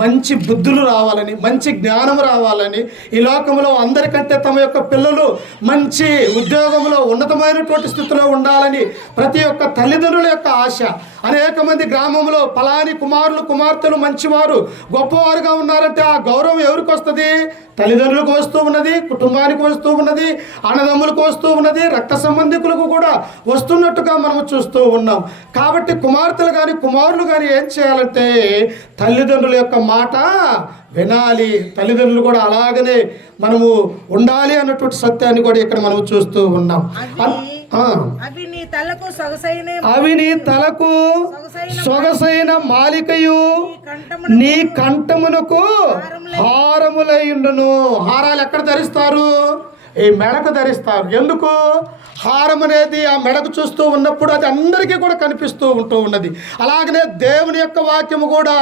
మంచి బుద్ధులు రావాలని, మంచి జ్ఞానం రావాలని, ఈ లోకంలో అందరికంటే తమ యొక్క పిల్లలు మంచి ఉద్యోగంలో ఉన్నతమైనటువంటి స్థితిలో ఉండాలని ప్రతి ఒక్క తల్లిదండ్రుల యొక్క ఆశ. అనేక మంది గ్రామంలో ఫలాని కుమారులు కుమార్తెలు మంచివారు గొప్పవారుగా ఉన్నారంటే ఆ గౌరవం ఎవరికి వస్తుంది? తల్లిదండ్రులకు వస్తూ ఉన్నది, కుటుంబానికి వస్తూ ఉన్నది, అన్నదమ్ములకు వస్తూ ఉన్నది, రక్త సంబంధికులకు కూడా వస్తున్నట్టుగా మనం చూస్తూ ఉన్నాం. కాబట్టి కుమార్తెలు కానీ కుమారులు కానీ ఏం చేయాలంటే తల్లిదండ్రుల యొక్క మాట వినాలి. తల్లిదండ్రులు కూడా అలాగనే మనము ఉండాలి అన్నటువంటి సత్యాన్ని కూడా ఇక్కడ మనం చూస్తూ ఉన్నాం. అవి నీ తలకు సొగసైన మాలికయు నీ కంఠమునకు హారములయుండును. హారాలు ఎక్కడ ధరిస్తారు? ఈ మెడకు ధరిస్తారు. ఎందుకు? హారం అనేది ఆ మెడకు చూస్తూ ఉన్నప్పుడు అది అందరికీ కూడా కనిపిస్తూ ఉన్నది. అలాగనే దేవుని యొక్క వాక్యము కూడా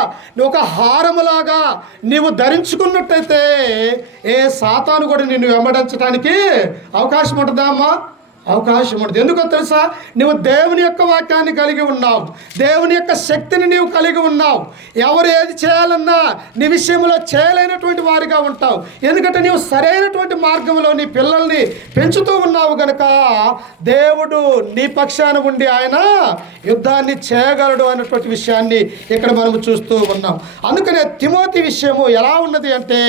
ఒక హారములాగా నీవు ధరించుకున్నట్టయితే ఏ సాతాను కూడా నిన్ను వెంబడించడానికి అవకాశం ఉంటుందా అమ్మా? అవకాశం ఉంటుంది. ఎందుకో తెలుసా, నువ్వు దేవుని యొక్క వాక్యాన్ని కలిగి ఉన్నావు, దేవుని యొక్క శక్తిని నీవు కలిగి ఉన్నావు. ఎవరు ఏది చేయాలన్నా నీ విషయంలో చేయలేనటువంటి వారిగా ఉంటావు. ఎందుకంటే నీవు సరైనటువంటి మార్గంలో నీ పిల్లల్ని పెంచుతూ ఉన్నావు కనుక దేవుడు నీ పక్షాన ఉండి ఆయన యుద్ధాన్ని చేయగలడు అన్నటువంటి విషయాన్ని ఇక్కడ మనము చూస్తూ ఉన్నాం. అందుకనే తిమోతి విషయము ఎలా ఉన్నది అంటే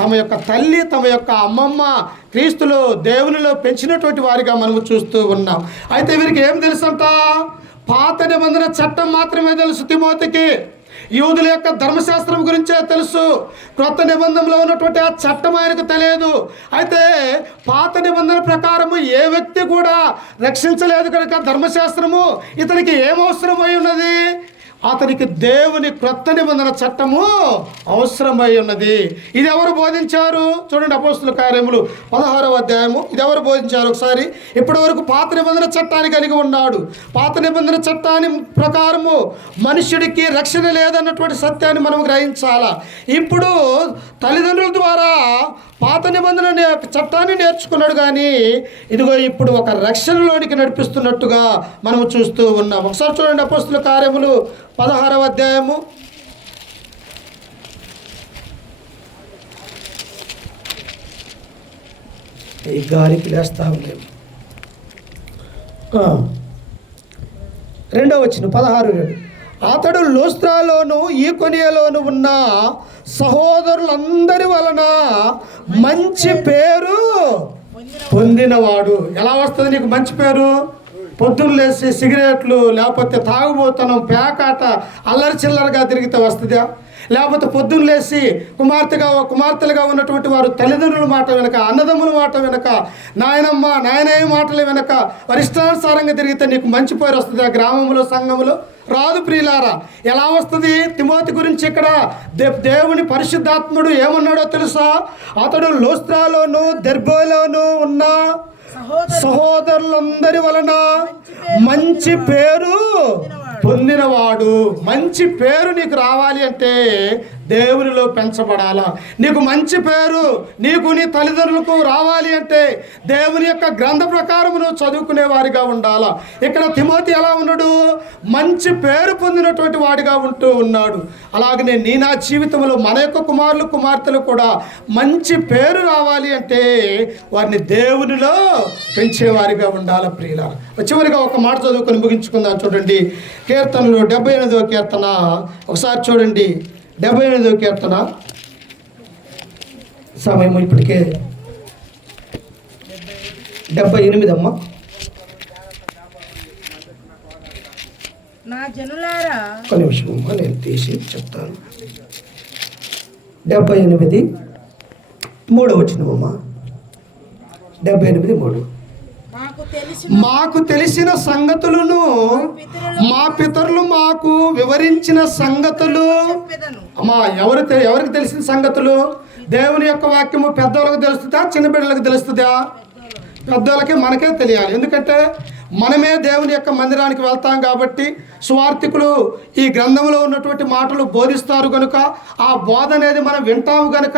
తమ యొక్క తల్లి తమ యొక్క అమ్మమ్మ క్రీస్తులో దేవునిలో పెంచినటువంటి వారిగా మనము చూస్తూ ఉన్నాం. అయితే వీరికి ఏం తెలుసంట? పాత నిబంధన చట్టం మాత్రమే తెలుసు తిమోతికి. యూదుల యొక్క ధర్మశాస్త్రం గురించే తెలుసు. క్రొత్త నిబంధనలో ఉన్నటువంటి ఆ చట్టం ఆయనకు తెలియదు. అయితే పాత నిబంధన ప్రకారము ఏ వ్యక్తి కూడా రక్షించలేదు కనుక ధర్మశాస్త్రము ఇతనికి ఏమవసరమై ఉన్నది? అతనికి దేవుని క్రొత్త నిబంధన చట్టము అవసరమై ఉన్నది. ఇది ఎవరు బోధించారు? చూడండి, అపోస్తుల కార్యములు 16వ అధ్యాయము. ఇది ఎవరు బోధించారు? ఒకసారి ఇప్పటి వరకు పాత నిబంధన చట్టాన్ని కలిగి ఉన్నాడు. పాత నిబంధన చట్టాన్ని ప్రకారము మనుష్యుడికి రక్షణ లేదన్నటువంటి సత్యాన్ని మనం గ్రహించాలా. ఇప్పుడు తల్లిదండ్రుల ద్వారా పాత నిబంధన చట్టాన్ని నేర్చుకున్నాడు, కానీ ఇదిగో ఇప్పుడు ఒక రక్షణలోనికి నడిపిస్తున్నట్టుగా మనము చూస్తూ ఉన్నాం. ఒకసారి చూడండి, అపోస్తుల కార్యములు 16వ అధ్యాయము. ఈ గాలికి లేస్తా ఉండేవి. 2వ వచనం 16:2. అతడు లూస్త్రాలోను ఈకొనియలోను ఉన్న సహోదరులందరి వలన మంచి పేరు పొందినవాడు. ఎలా వస్తుంది నీకు మంచి పేరు? పొద్దున్న లేచి సిగరెట్లు లేకపోతే తాగుబోతనం పేకాట అల్లరి చిల్లరగా తిరిగితే వస్తుందా? లేకపోతే పొద్దున్న లేచి కుమార్తెలుగా ఉన్నటువంటి వారు తల్లిదండ్రుల మాట వెనక, అన్నదమ్ముల మాట వెనక, నాయనమ్మ నాయనయ్య మాటల వెనక వారి ఇష్టానుసారంగా తిరిగితే నీకు మంచి పేరు వస్తుంది ఆ గ్రామంలో, సంఘంలో? రాదు ప్రియులారా. ఎలా వస్తుంది? తిమోతి గురించి ఇక్కడ దేవుని పరిశుద్ధాత్ముడు ఏమన్నాడో తెలుసా? అతడు లూస్త్రాలోను దెర్బేలోను ఉన్న సహోదరులందరి వలన మంచి పేరు పొందినవాడు. మంచి పేరు నీకు రావాలి అంటే దేవునిలో పెంచబడాలా. నీకు మంచి పేరు నీకు నీ తల్లిదండ్రులకు రావాలి అంటే దేవుని యొక్క గ్రంథ ప్రకారం నువ్వు చదువుకునే వారిగా ఉండాలా. ఇక్కడ తిమోతి ఎలా ఉన్నాడు? మంచి పేరు పొందినటువంటి వాడిగా ఉంటూ ఉన్నాడు. అలాగనే నా జీవితంలో మన యొక్క కుమారులు కుమార్తెలు కూడా మంచి పేరు రావాలి అంటే వారిని దేవునిలో పెంచేవారిగా ఉండాలా ప్రియులారా. చివరిగా ఒక మాట చదువుకొని ముగించుకుందాం. చూడండి, కీర్తనలు 78వ కీర్తన ఒకసారి చూడండి. 78వ కీర్తన. సమయం ఇప్పటికే 78 అమ్మ. నా జనులారా ఒక నిమిషం అమ్మా, నేను తీసి చెప్తాను. 78 3 వచ్చినమ్మా. 78:3. మాకు తెలిసిన సంగతులను మా పితరులు మాకు వివరించిన సంగతులు. అమ్మా, ఎవరికి తెలిసిన సంగతులు? దేవుని యొక్క వాక్యము పెద్దవాళ్ళకి తెలుస్తుందా, చిన్న బిడ్డలకు తెలుస్తుందా? పెద్దవాళ్ళకి మనకే తెలియాలి. ఎందుకంటే మనమే దేవుని యొక్క మందిరానికి వెళ్తాం కాబట్టి, సువార్థికులు ఈ గ్రంథంలో ఉన్నటువంటి మాటలు బోధిస్తారు కనుక ఆ బోధ అనేది మనం వింటాము కనుక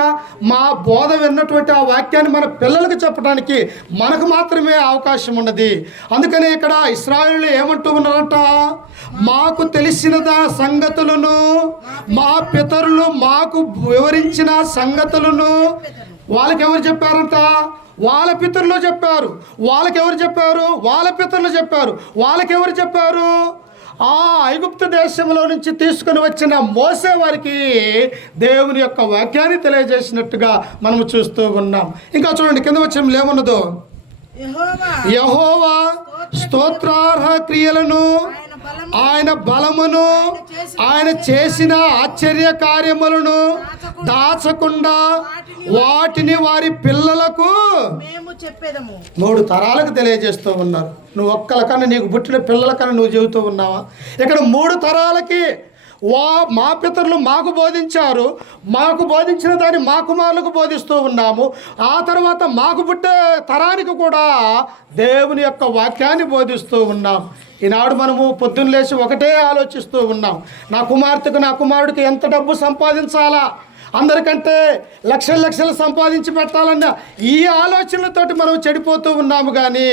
మా బోధ విన్నటువంటి ఆ వాక్యాన్ని మన పిల్లలకు చెప్పడానికి మనకు మాత్రమే అవకాశం ఉన్నది. అందుకని ఇక్కడ ఇశ్రాయేలు ఏమంటూ ఉన్నారంట, మాకు తెలిసిన సంగతులను మా పితరులు మాకు వివరించిన సంగతులను. వాళ్ళకి ఎవరు చెప్పారంట? వాళ్ళ పితరులు చెప్పారు. వాళ్ళకెవరు చెప్పారు? వాళ్ళ పితరులు చెప్పారు. వాళ్ళకెవరు చెప్పారు? ఆ ఐగుప్తు దేశంలో నుంచి తీసుకుని వచ్చిన మోసే వారికి దేవుని యొక్క వాక్యాన్ని తెలియజేసినట్టుగా మనం చూస్తూ ఉన్నాం. ఇంకా చూడండి కింద వచ్చిన ఏమన్నదో, యెహోవా స్తోత్రార్హ క్రియలను, ఆయన బలమును, ఆయన చేసిన ఆశ్చర్య కార్యములను దాచకుండా వాటిని వారి పిల్లలకు 3 తరాలకు తెలియజేస్తూ ఉన్నారు. నువ్వు ఒక్కలకన్నా, నీకు పుట్టిన పిల్లలకన్నా నువ్వు చెబుతూ ఉన్నావా? ఇక్కడ 3 తరాలకి మా పితరులు మాకు బోధించారు, మాకు బోధించిన దాన్ని మా కుమారులకు బోధిస్తూ ఉన్నాము. ఆ తర్వాత మాకు పుట్టే తరానికి కూడా దేవుని యొక్క వాక్యాన్ని బోధిస్తూ ఉన్నాం. ఈనాడు మనము పొద్దున్న లేచి ఒకటే ఆలోచిస్తూ ఉన్నాం, నా కుమార్తెకు నా కుమారుడికి ఎంత డబ్బు సంపాదించాలా, అందరికంటే లక్షలు సంపాదించి పెట్టాలన్న ఈ ఆలోచనలతోటి మనం చెడిపోతూ ఉన్నాము. కానీ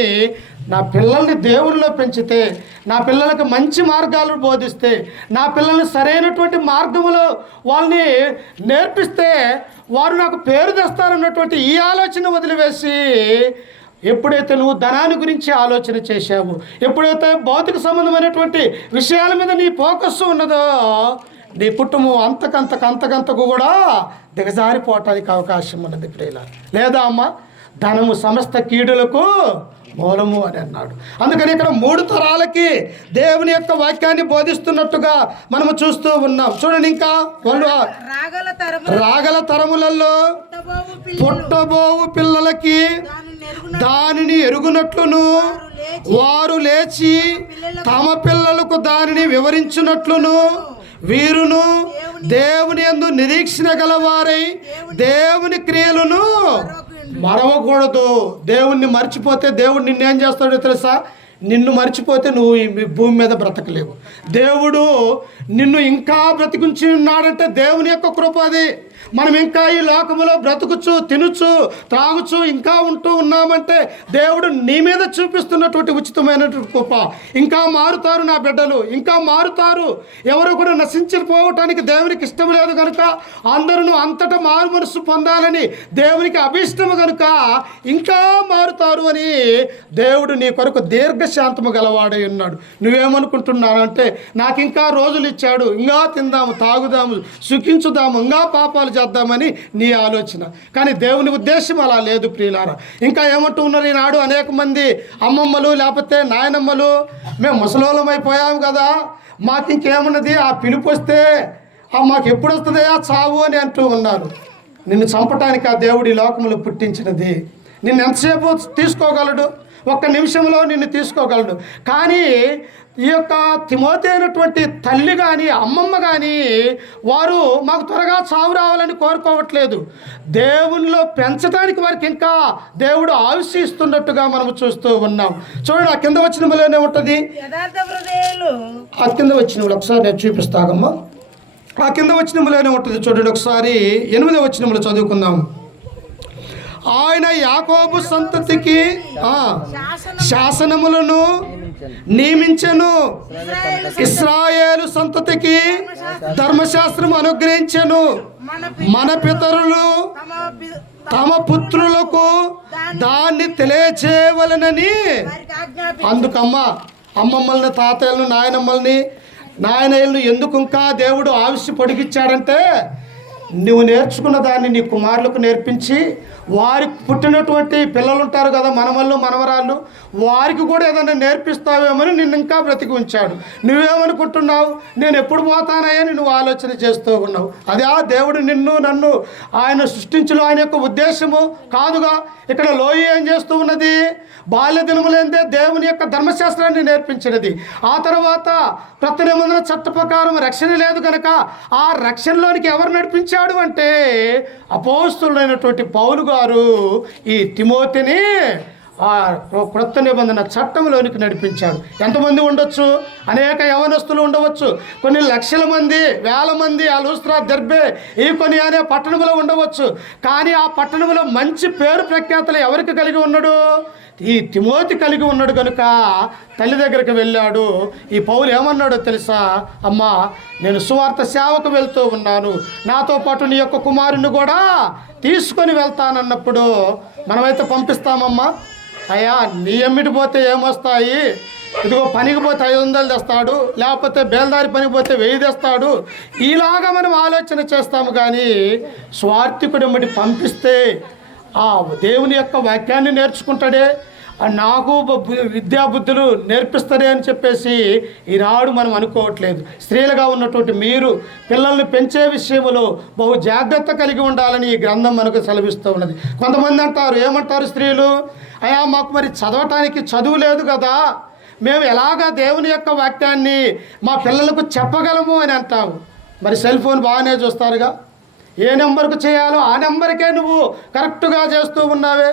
నా పిల్లల్ని దేవుళ్ళలో పెంచితే, నా పిల్లలకు మంచి మార్గాలు బోధిస్తే, నా పిల్లల్ని సరైనటువంటి మార్గంలో వాళ్ళని నేర్పిస్తే వారు నాకు పేరు తెస్తారన్నటువంటి ఈ ఆలోచన వదిలివేసి, ఎప్పుడైతే నువ్వు ధనాన్ని గురించి ఆలోచన చేశావు, ఎప్పుడైతే భౌతిక సంబంధమైనటువంటి విషయాల మీద నీ ఫోకస్ ఉన్నదో, నీ కుటుంబం అంతకంతకు కూడా దిగజారిపోవటానికి అవకాశం ఉన్నది ప్రియుల. లేదా అమ్మ, ధనము సమస్త కీడులకు మూలము అని అన్నాడు. అందుకని ఇక్కడ 3 తరాలకి దేవుని యొక్క వాక్యాన్ని బోధిస్తున్నట్టుగా మనము చూస్తూ ఉన్నాం. చూడండి, ఇంకా వాళ్ళు రాగల తరములలో పుట్టబోవు పిల్లలకి దానిని ఎరుగునట్లును, వారు లేచి తమ పిల్లలకు దానిని వివరించినట్లును, వీరును దేవుని యందు నిరీక్షణ గలవారై దేవుని క్రియలను మరవకూడదు. దేవుణ్ణి మర్చిపోతే దేవుడు నిన్నేం చేస్తాడో తెలుసా? నిన్ను మర్చిపోతే నువ్వు ఈ భూమి మీద బ్రతకలేవు. దేవుడు నిన్ను ఇంకా బ్రతికించి ఉన్నాడంటే దేవుని యొక్క కృప అది. మనం ఇంకా ఈ లోకములో బ్రతుకుచు, తినుచు, త్రాగుచు ఇంకా ఉంటూ ఉన్నామంటే దేవుడు నీ మీద చూపిస్తున్నటువంటి ఉచితమైనటువంటి కృప. ఇంకా మారుతారు నా బిడ్డలు, ఇంకా మారుతారు. ఎవరు కూడా నశించిపోవటానికి దేవునికి ఇష్టం లేదు కనుక, అందరూ అంతటా మారు మనసు పొందాలని దేవునికి అభిష్టము కనుక ఇంకా మారుతారు అని దేవుడు నీ కొరకు దీర్ఘశాంతము గలవాడై ఉన్నాడు. నువ్వేమనుకుంటున్నానంటే, నాకు ఇంకా రోజులు ఇచ్చాడు, ఇంకా తిందాము, తాగుదాము, సుఖించుదాము, ఇంకా పాపాలు చేద్దామని నీ ఆలోచన. కానీ దేవుని ఉద్దేశం అలా లేదు ప్రియులారా. ఇంకా ఏమంటూ ఉన్నారు ఈనాడు అనేక మంది అమ్మమ్మలు లేకపోతే నాయనమ్మలు, మేము ముసలోళమైపోయాము కదా, మాకు ఇంకేమున్నది, ఆ పిలుపు వస్తే మాకు ఎప్పుడు వస్తుంది ఆ చావు అని అంటూ ఉన్నారు. నిన్ను చంపటానికి ఆ దేవుడి లోకములు పుట్టించినది. నిన్ను ఎంతసేపు తీసుకోగలడు? 1 నిమిషంలో నిన్ను తీసుకోగలడు. కానీ ఈ యొక్క తిమోతి అయినటువంటి తల్లి కానీ అమ్మమ్మ కానీ వారు మాకు త్వరగా చావు రావాలని కోరుకోవట్లేదు. దేవునిలో పెంచడానికి వారికి ఇంకా దేవుడు ఆవిష్యిస్తున్నట్టుగా మనం చూస్తూ ఉన్నాం. చూడండి, ఆ కింద వచనములోనే ఉంటుంది. ఆ కింద వచనములు ఒకసారి నేను చూపిస్తాగమ్మా. ఆ కింద వచనములోనే ఉంటుంది. చూడండి ఒకసారి 8వ వచనములు చదువుకుందాం. ఆయన యాకోబు సంతతికి శాసనములను నియమించెను, ఇశ్రాయేలు సంతతికి ధర్మశాస్త్రం అనుగ్రహించెను. మన పితరులు తమ పుత్రులకు దాన్ని తెలియచేయవలనని. అందుకమ్మా, అమ్మమ్మల్ని, తాతయ్యలను, నాయనమ్మల్ని, నాయనయ్యలను ఎందుకు ఇంకా దేవుడు ఆవిష్య పొడిగించాడంటే, నువ్వు నేర్చుకున్న దాన్ని నీ కుమారులకు నేర్పించి, వారికి పుట్టినటువంటి పిల్లలు ఉంటారు కదా, మనవళ్ళు మనవరాళ్ళు, వారికి కూడా ఏదైనా నేర్పిస్తావేమని నిన్ను ఇంకా బ్రతికి ఉంచాడు. నువ్వేమనుకుంటున్నావు? నేను ఎప్పుడు పోతానని నువ్వు ఆలోచన చేస్తూ ఉన్నావు. అదే ఆ దేవుడు నిన్ను నన్ను ఆయన సృష్టించడం ఆయన యొక్క ఉద్దేశము కాదుగా. ఇక్కడ లోయ ఏం చేస్తూ ఉన్నది? బాల్య దినములందే దేవుని యొక్క ధర్మశాస్త్రాన్ని నేర్పించినది. ఆ తర్వాత క్రొత్త నిబంధన చట్ట ప్రకారం రక్షణ లేదు కనుక ఆ రక్షణలోనికి ఎవరు నడిపించాడు అంటే అపోస్తలుడైనటువంటి పౌలు గారు ఈ తిమోతిని ఆ క్రొత్త నిబంధన చట్టంలోనికి నడిపించాడు. ఎంతమంది ఉండొచ్చు? అనేక యవనస్తులు ఉండవచ్చు, కొన్ని లక్షల మంది, వేల మంది ఆ లూస్త్రా, దెర్బే, ఈ కొన్ని అనే పట్టణంలో ఉండవచ్చు. కానీ ఆ పట్టణంలో మంచి పేరు ప్రఖ్యాతలు ఎవరికి కలిగి ఉన్నాడు? ఈ తిమోతి కలిగి ఉన్నాడు కనుక తల్లి దగ్గరికి వెళ్ళాడు. ఈ పౌలు ఏమన్నాడో తెలుసా? అమ్మా, నేను సువార్త సేవకు వెళ్తూ ఉన్నాను, నాతో పాటు నీ యొక్క కుమారుని కూడా తీసుకొని వెళ్తానన్నప్పుడు మనమైతే పంపిస్తామమ్మా. అయ్యా, నీ ఎమ్మిటి పోతే ఏమొస్తాయి? ఇదిగో పనికి పోతే 500 తెస్తాడు, లేకపోతే బేల్దారి పనికి పోతే 1000 తెస్తాడు, ఇలాగా మనం ఆలోచన చేస్తాము. కానీ స్వార్థికుడు ఎమ్మటి పంపిస్తే ఆ దేవుని యొక్క వాక్యాన్ని నేర్చుకుంటాడే, నాకు విద్యాబుద్ధులు నేర్పిస్తాడే అని చెప్పేసి ఈనాడు మనం అనుకోవట్లేదు. స్త్రీలుగా ఉన్నటువంటి మీరు పిల్లల్ని పెంచే విషయంలో బహు జాగ్రత్త కలిగి ఉండాలని ఈ గ్రంథం మనకు సెలవిస్తూ ఉన్నది. కొంతమంది అంటారు, ఏమంటారు స్త్రీలు? అయ్యా, మాకు మరి చదవటానికి చదువు లేదు కదా, మేము ఎలాగా దేవుని యొక్క వాక్యాన్ని మా పిల్లలకు చెప్పగలము అని అంటావు. మరి సెల్ ఫోన్ బాగానే చూస్తారుగా, ఏ నెంబర్కు చేయాలో ఆ నెంబర్కే నువ్వు కరెక్ట్గా చేస్తూ ఉన్నావే.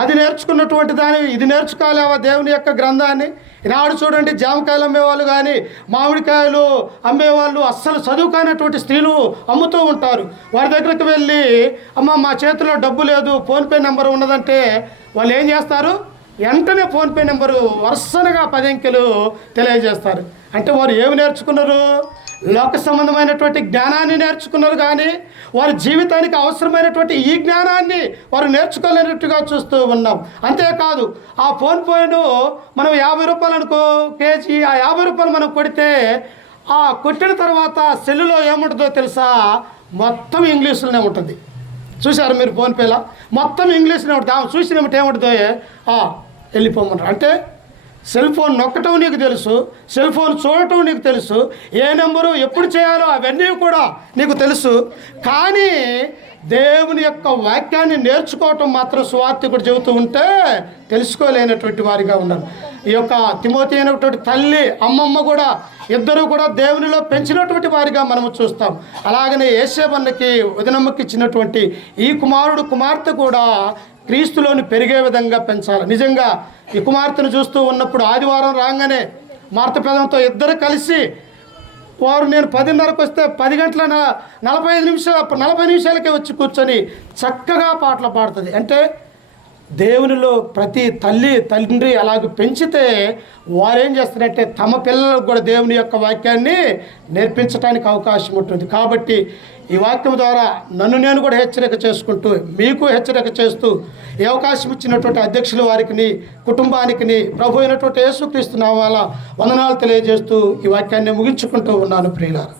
అది నేర్చుకున్నటువంటి దాన్ని ఇది నేర్చుకోలేవా దేవుని యొక్క గ్రంథాన్ని? ఈనాడు చూడండి, జామకాయలు అమ్మేవాళ్ళు కానీ మామిడికాయలు అమ్మేవాళ్ళు అస్సలు చదువుకానటువంటి స్త్రీలు అమ్ముతూ ఉంటారు. వారి దగ్గరికి వెళ్ళి, అమ్మ మా చేతిలో డబ్బు లేదు, ఫోన్పే నెంబర్ ఉన్నదంటే వాళ్ళు ఏం చేస్తారు? వెంటనే ఫోన్పే నెంబరు వరుసగా 10 అంకెలు తెలియజేస్తారు. అంటే వారు ఏమి నేర్చుకున్నారు? లోక సంబంధమైనటువంటి జ్ఞానాన్ని నేర్చుకున్నారు. కానీ వారి జీవితానికి అవసరమైనటువంటి ఈ జ్ఞానాన్ని వారు నేర్చుకోలేనట్టుగా చూస్తూ ఉన్నాం. అంతేకాదు, ఆ ఫోన్పేను మనం 50 రూపాయలు అనుకో కేజీ, ఆ 50 రూపాయలు మనం కొడితే ఆ కొట్టిన తర్వాత సెల్లులో ఏముంటుందో తెలుసా? మొత్తం ఇంగ్లీషులోనే ఉంటుంది. చూశారు మీరు? ఫోన్పేలో మొత్తం ఇంగ్లీష్లో ఉంటుంది. ఆమె చూసినప్పుడు ఏముంటుందో వెళ్ళిపోమంటారు. అంటే సెల్ ఫోన్ నొక్కటం నీకు తెలుసు, సెల్ ఫోన్ చూడటం నీకు తెలుసు, ఏ నెంబరు ఎప్పుడు చేయాలో అవన్నీ కూడా నీకు తెలుసు. కానీ దేవుని యొక్క వాక్యాన్ని నేర్చుకోవటం మాత్రం సువార్తికుడు చెబుతూ ఉంటే తెలుసుకోలేనటువంటి వారిగా ఉన్నారు. ఈ యొక్క తిమోతి అయినటువంటి తల్లి, అమ్మమ్మ కూడా ఇద్దరు కూడా దేవునిలో పెంచినటువంటి వారిగా మనము చూస్తాం. అలాగనే యేసేబన్నకి వదినమ్మకి ఇచ్చినటువంటి ఈ కుమారుడు కుమార్తె కూడా క్రీస్తులోని పెరిగే విధంగా పెంచాలి. నిజంగా ఈ కుమార్తెను చూస్తూ ఉన్నప్పుడు ఆదివారం రాగానే మార్త పెదంతో ఇద్దరు కలిసి వారు, నేను 10:30కు వస్తే 10 గంటల 40 నిమిషాలకే వచ్చి కూర్చొని చక్కగా పాటలు పాడుతుంది. అంటే దేవునిలో ప్రతి తండ్రి అలాగ పెంచితే వారు ఏం చేస్తారంటే తమ పిల్లలకు కూడా దేవుని యొక్క వాక్యాన్ని నేర్పించడానికి అవకాశం ఉంటుంది. కాబట్టి ఈ వాక్యం ద్వారా నన్ను నేను కూడా హెచ్చరిక చేసుకుంటూ, మీకు హెచ్చరిక చేస్తూ, ఈ అవకాశం ఇచ్చినటువంటి అధ్యక్షుల వారికి, కుటుంబానికి ప్రభు అయినటువంటి యేసుక్రీస్తు నామమున వందనాలు తెలియజేస్తూ ఈ వాక్యాన్ని ముగించుకుంటూ ఉన్నాను ప్రియులారా.